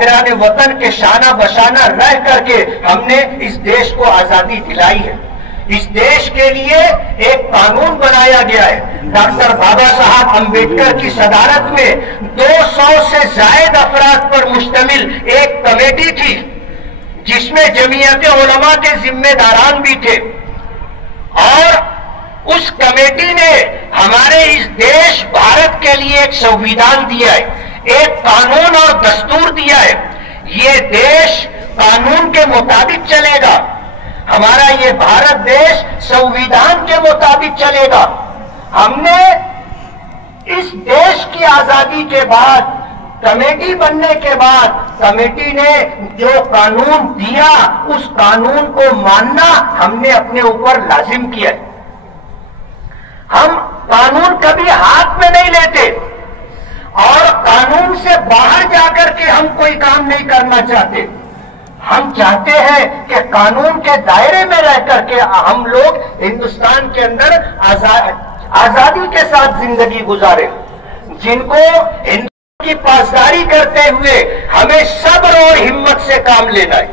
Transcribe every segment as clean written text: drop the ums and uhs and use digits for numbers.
बिराने वतन के शाना बशाना रह करके हमने इस देश को आजादी दिलाई है। इस देश के लिए एक कानून बनाया गया है। डॉक्टर बाबा साहब अम्बेडकर की सदारत में 200 से ज्यादा अफराद पर मुश्तमिल एक कमेटी थी, जिसमें जमीयत उलमा के जिम्मेदारान भी थे, और उस कमेटी ने हमारे इस देश भारत के लिए एक संविधान दिया है, एक कानून और दस्तूर दिया है। ये देश कानून के मुताबिक चलेगा, हमारा ये भारत देश संविधान के मुताबिक चलेगा। हमने इस देश की आजादी के बाद, कमेटी बनने के बाद, कमेटी ने जो कानून दिया उस कानून को मानना हमने अपने ऊपर लाजिम किया। हम कानून कभी हाथ में नहीं लेते और कानून से बाहर जाकर के हम कोई काम नहीं करना चाहते। हम चाहते हैं कि कानून के दायरे में रह करके हम लोग हिंदुस्तान के अंदर आजादी के साथ जिंदगी गुजारे। जिनको हिंदुस्तान की पासदारी करते हुए हमें सब्र और हिम्मत से काम लेना है,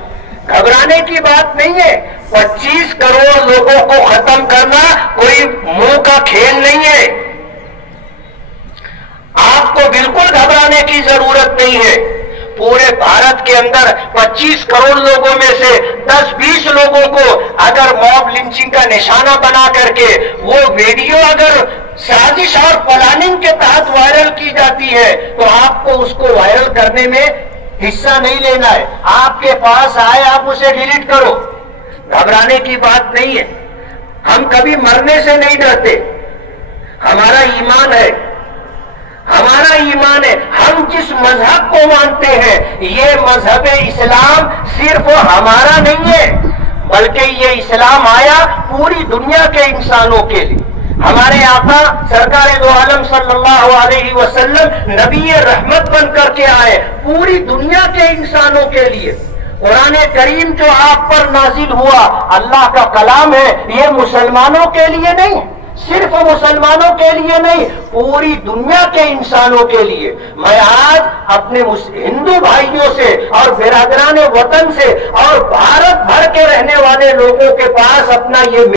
घबराने की बात नहीं है। 25 करोड़ लोगों को खत्म करना कोई मुंह का खेल नहीं है। आपको बिल्कुल घबराने की जरूरत नहीं है। पूरे भारत के अंदर 25 करोड़ लोगों में से 10-20 लोगों को अगर मॉब लिंचिंग का निशाना बना करके वो वीडियो अगर साजिश और प्लानिंग के तहत वायरल की जाती है तो आपको उसको वायरल करने में हिस्सा नहीं लेना है। आपके पास आए आप उसे डिलीट करो, घबराने की बात नहीं है। हम कभी मरने से नहीं डरते, हमारा ईमान है, हमारा ईमान है। हम जिस मजहब को मानते हैं ये मजहब इस्लाम सिर्फ हमारा नहीं है, बल्कि ये इस्लाम आया पूरी दुनिया के इंसानों के लिए। हमारे आका सरकार दो आलम सल्लल्लाहु अलैहि वसल्लम नबी रहमत बन करके आए पूरी दुनिया के इंसानों के लिए। कुरान करीम जो आप पर नाजिल हुआ अल्लाह का कलाम है, ये मुसलमानों के लिए नहीं, सिर्फ मुसलमानों के लिए नहीं, पूरी दुनिया के इंसानों के लिए। मैं आज अपने हिंदू भाइयों से और बिरादरान वतन से और भारत भर के रहने वाले लोगों के पास अपना ये